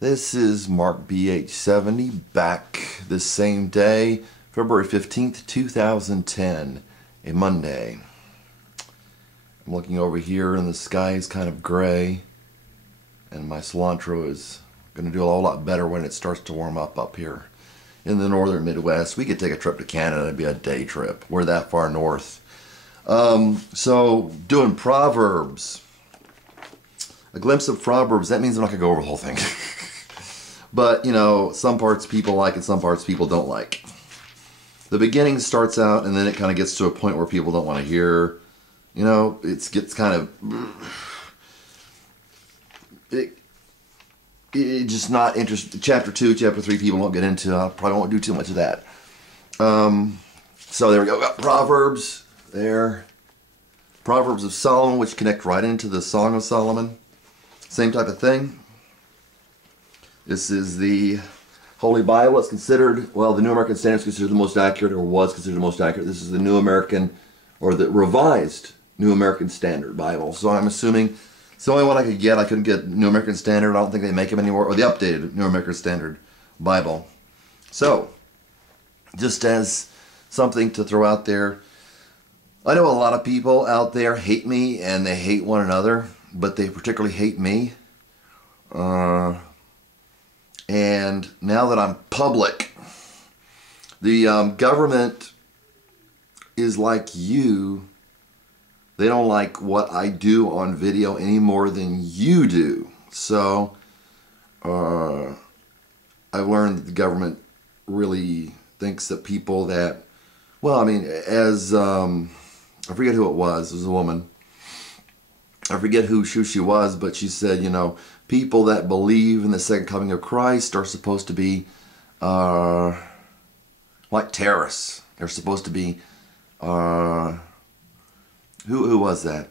This is Mark BH70 back this same day, February 15th, 2010, a Monday. I'm looking over here and the sky is kind of gray, and my cilantro is going to do a whole lot better when it starts to warm up here in the northern Midwest. We could take a trip to Canada. It'd be a day trip. We're that far north. So doing Proverbs. A glimpse of Proverbs. That means I'm not going to go over the whole thing. But, you know, some parts people like and some parts people don't like. The beginning starts out and then it kind of gets to a point where people don't want to hear. You know, it gets kind of... It just not interesting. Chapter 2, Chapter 3 people won't get into. I probably won't do too much of that. So there we go. Got Proverbs there. Proverbs of Solomon, which connect right into the Song of Solomon. Same type of thing. This is the Holy Bible. It's considered, well, the New American Standard is considered the most accurate, or was considered the most accurate. This is the New American, or the revised New American Standard Bible. So I'm assuming it's the only one I could get. I couldn't get New American Standard. I don't think they make them anymore, or the updated New American Standard Bible. So, just as something to throw out there, I know a lot of people out there hate me, and they hate one another, but they particularly hate me. And now that I'm public, the government is like you. They don't like what I do on video any more than you do. So I've learned that the government really thinks that people that, well, I mean, as I forget who it was a woman. I forget who she was, but she said, you know, people that believe in the second coming of Christ are supposed to be like terrorists. They're supposed to be, who was that?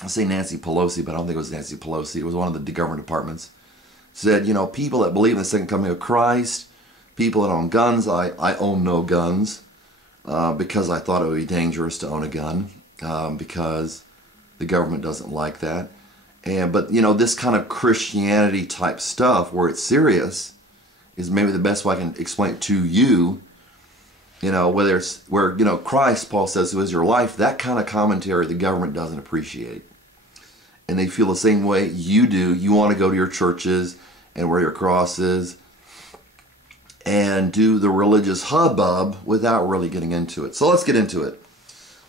I'll say Nancy Pelosi, but I don't think it was Nancy Pelosi. It was one of the government departments. Said, you know, people that believe in the second coming of Christ, people that own guns. I own no guns because I thought it would be dangerous to own a gun because the government doesn't like that. But, you know, this kind of Christianity type stuff where it's serious is maybe the best way I can explain it to you. You know, whether it's where, you know, Christ, Paul says, who is your life, that kind of commentary the government doesn't appreciate. And they feel the same way you do. You want to go to your churches and wear your crosses and do the religious hubbub without really getting into it. So let's get into it.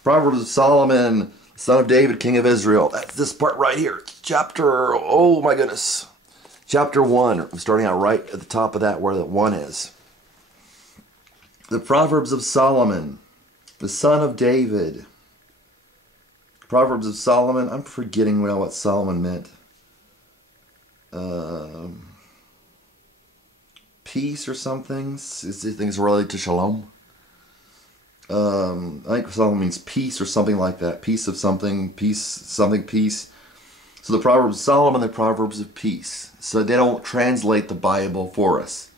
Proverbs of Solomon, son of David, king of Israel. That's this part right here. Chapter, oh my goodness. Chapter 1. I'm starting out right at the top of that where the 1 is. The Proverbs of Solomon, the son of David. Proverbs of Solomon. I'm forgetting well what Solomon meant. Peace or something. I think it's related to shalom. I think Solomon means peace or something like that. Peace of something, peace, something, peace. So the Proverbs of Solomon, the Proverbs of peace. So they don't translate the Bible for us.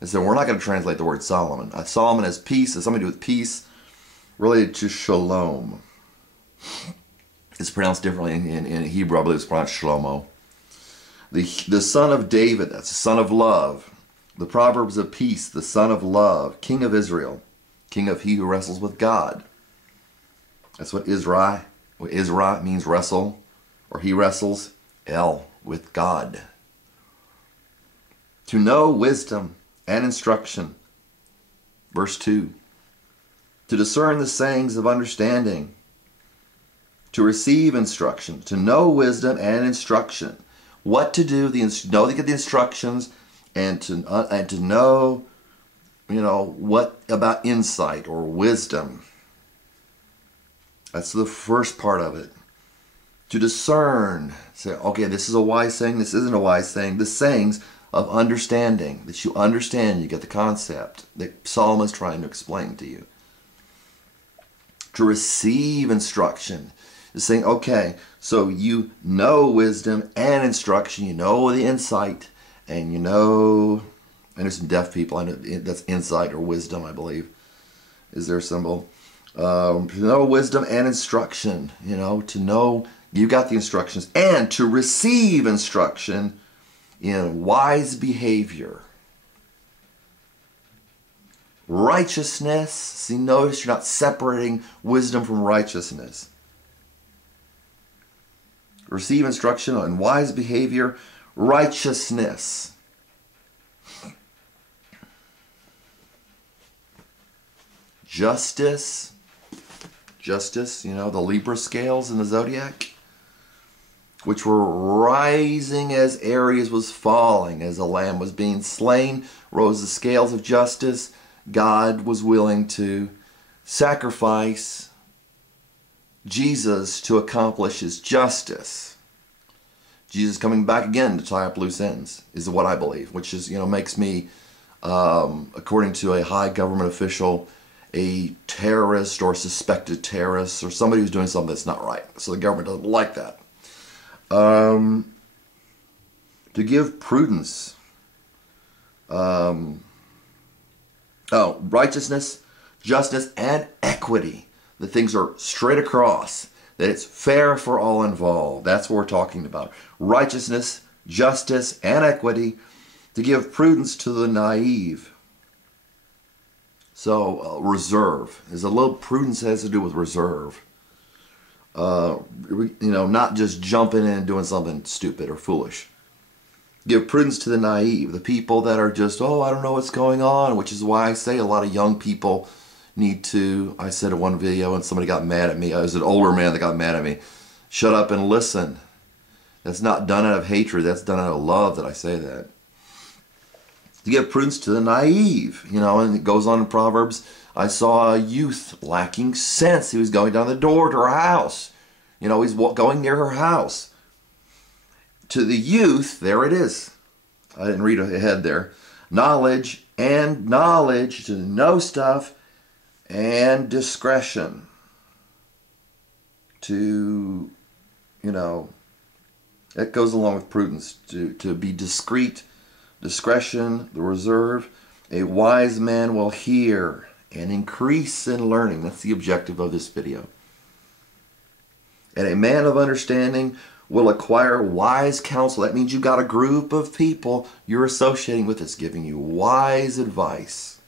They said, we're not going to translate the word Solomon. Solomon has peace, has something to do with peace, related to shalom. It's pronounced differently in Hebrew. I believe it's pronounced shlomo. The son of David, that's the son of love. The Proverbs of peace, the son of love, king of Israel. King of he who wrestles with God. That's what Israel means, wrestle, or he wrestles, El, with God. To know wisdom and instruction. Verse 2. To discern the sayings of understanding. To receive instruction. To know wisdom and instruction. What to do, know to get the instructions, and to know, you know, what about insight or wisdom? That's the first part of it. To discern. Say, okay, this is a wise saying, this isn't a wise saying. The sayings of understanding, that you understand, you get the concept that Solomon is trying to explain to you. To receive instruction is saying, okay, so you know wisdom and instruction, you know the insight, and you know, and there's some deaf people, I know that's insight or wisdom, I believe, is their symbol. To know wisdom and instruction, you know, to know you got the instructions, and to receive instruction in wise behavior. Righteousness, see, notice you're not separating wisdom from righteousness. Receive instruction in wise behavior, righteousness. Justice, the Libra scales in the zodiac, which were rising as Aries was falling, as a lamb was being slain, rose the scales of justice. God was willing to sacrifice Jesus to accomplish his justice. Jesus coming back again to tie up loose ends is what I believe, which is, makes me, according to a high government official, a terrorist or suspected terrorist or somebody who's doing something that's not right. So the government doesn't like that. To give prudence. Righteousness, justice, and equity. The things are straight across. That it's fair for all involved. That's what we're talking about. Righteousness, justice, and equity. To give prudence to the naive. So, reserve. There's a little prudence has to do with reserve. Not just jumping in and doing something stupid or foolish. Give prudence to the naive, the people that are just, I don't know what's going on, which is why I say a lot of young people need to, I said in one video and somebody got mad at me, I was an older man that got mad at me, shut up and listen. That's not done out of hatred, that's done out of love that I say that. To give prudence to the naive, and it goes on in Proverbs, I saw a youth lacking sense. He was going down the door to her house. He's going near her house. To the youth, there it is. I didn't read ahead there. Knowledge to know stuff, and discretion. To, that goes along with prudence. To be discreet, discretion, the reserve. A wise man will hear and increase in learning. That's the objective of this video. And a man of understanding will acquire wise counsel. That means you've got a group of people you're associating with that's giving you wise advice.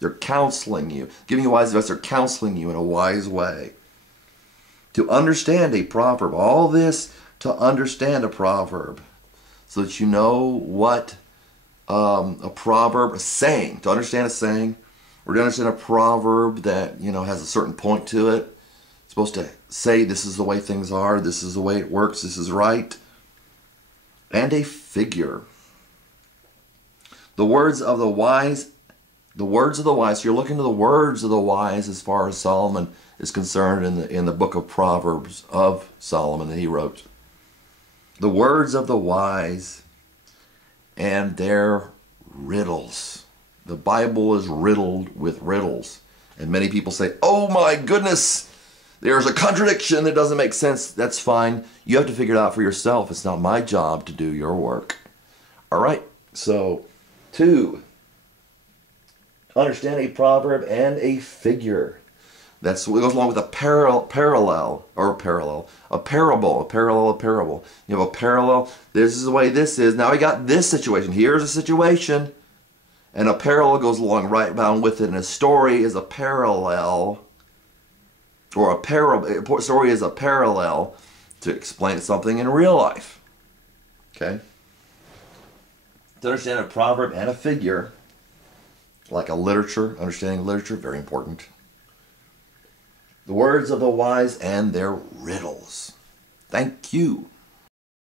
They're counseling you. Giving you wise advice. They're counseling you in a wise way. To understand a proverb. All this to understand a proverb. So that you know what a proverb, a saying. To understand a saying. Or to understand a proverb that, has a certain point to it. It's supposed to say this is the way things are, this is the way it works, this is right. And a figure. The words of the wise, so you're looking to the words of the wise as far as Solomon is concerned in the book of Proverbs of Solomon that he wrote. The words of the wise and their riddles. The Bible is riddled with riddles. And many people say, oh my goodness, there's a contradiction that doesn't make sense. That's fine. You have to figure it out for yourself. It's not my job to do your work. All right. So, 2. Understand a proverb and a figure. That's what goes along with a parable. You have a parallel. This is the way this is. Now we got this situation. Here's a situation. And a parallel goes along right down with it. And a story is a parallel. Or a story is a parallel to explain something in real life. Okay? To understand a proverb and a figure, like a literature, understanding literature, very important. The words of the wise and their riddles. Thank you.